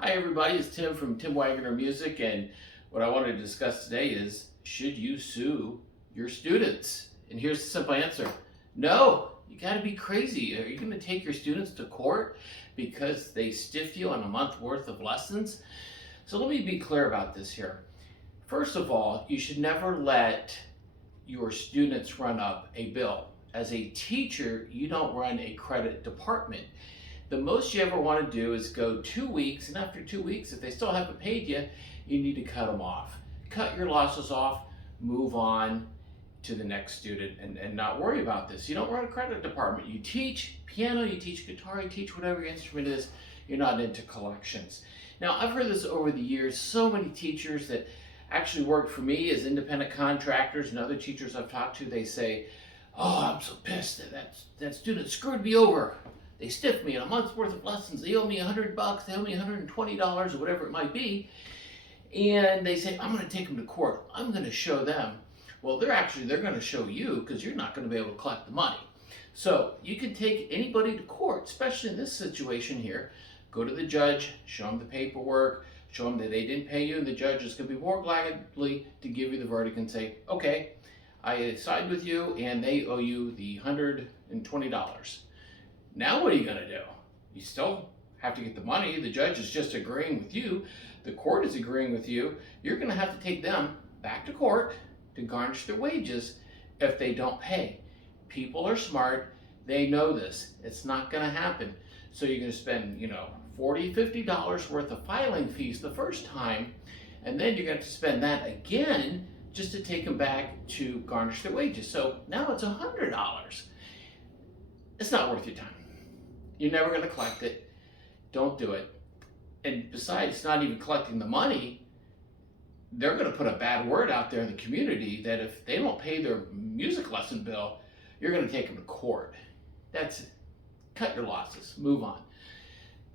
Hi everybody, it's Tim from Tim Wagner Music, and what I wanted to discuss today is, should you sue your students? And here's the simple answer. No, you gotta be crazy. Are you gonna take your students to court because they stiffed you on a month worth of lessons? So let me be clear about this here. First of all, you should never let your students run up a bill. As a teacher, you don't run a credit department. The most you ever want to do is go 2 weeks, and after 2 weeks, if they still haven't paid you, you need to cut them off. Cut your losses off, move on to the next student, and not worry about this. You don't run a credit department. You teach piano, you teach guitar, you teach whatever your instrument is. You're not into collections. Now, I've heard this over the years. So many teachers that actually work for me as independent contractors and other teachers I've talked to, they say, "Oh, I'm so pissed that student screwed me over. They stiffed me in a month's worth of lessons. They owe me $100, they owe me $120 or whatever it might be." And they say, "I'm going to take them to court. I'm going to show them." Well, they're going to show you because you're not going to be able to collect the money. So you can take anybody to court, especially in this situation here. Go to the judge, show them the paperwork, show them that they didn't pay you, and the judge is going to be more likely to give you the verdict and say, "Okay, I side with you and they owe you the $120. Now what are you going to do? You still have to get the money. The judge is just agreeing with you. The court is agreeing with you. You're going to have to take them back to court to garnish their wages if they don't pay. People are smart. They know this. It's not going to happen. So you're going to spend, $40, $50 worth of filing fees the first time, and then you're going to have to spend that again just to take them back to garnish their wages. So now it's $100. It's not worth your time. You're never going to collect it. Don't do it. And besides not even collecting the money, they're going to put a bad word out there in the community that if they don't pay their music lesson bill, you're going to take them to court. That's it. Cut your losses. Move on.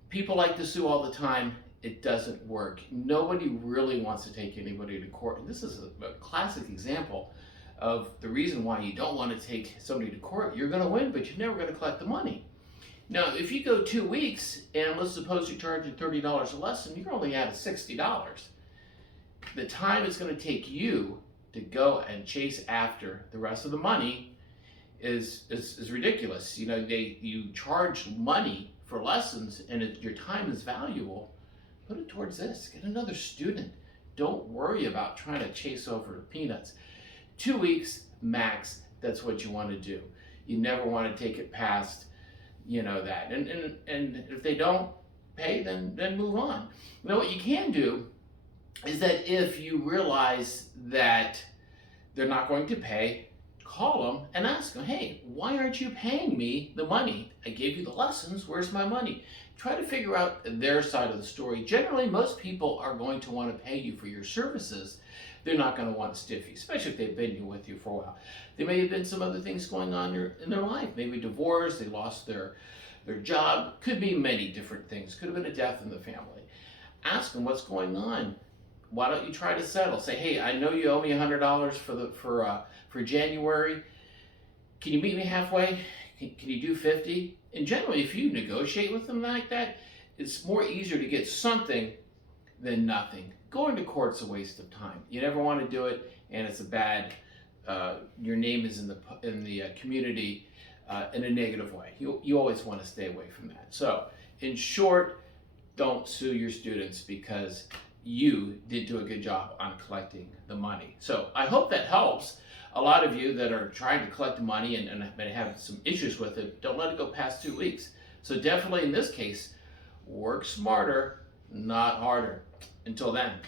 People like to sue all the time. It doesn't work. Nobody really wants to take anybody to court. And this is a classic example of the reason why you don't want to take somebody to court. You're going to win, but you're never going to collect the money. Now, if you go 2 weeks, and let's suppose you're charging $30 a lesson, you're only at $60. The time it's going to take you to go and chase after the rest of the money is ridiculous. You charge money for lessons, and your time is valuable. Put it towards this. Get another student. Don't worry about trying to chase over peanuts. 2 weeks max, that's what you want to do. You never want to take it past, that. And if they don't pay, then move on. What you can do is that if you realize that they're not going to pay, call them and ask them, "Hey, why aren't you paying me the money? I gave you the lessons, where's my money?" Try to figure out their side of the story. Generally, most people are going to want to pay you for your services. They're not going to want to stiff you, especially if they've been with you for a while. There may have been some other things going on in their life. Maybe divorce, they lost their job. Could be many different things. Could have been a death in the family. Ask them what's going on. Why don't you try to settle? Say, "Hey, I know you owe me $100 for January. Can you meet me halfway? Can you do 50?" And generally, if you negotiate with them like that, it's more easier to get something than nothing. Going to court's a waste of time. You never want to do it, and it's a bad. Your name is in the community in a negative way. You always want to stay away from that. So, in short, don't sue your students because you did do a good job on collecting the money. So I hope that helps. A lot of you that are trying to collect the money and have some issues with it, don't let it go past 2 weeks. So definitely in this case, work smarter, not harder. Until then.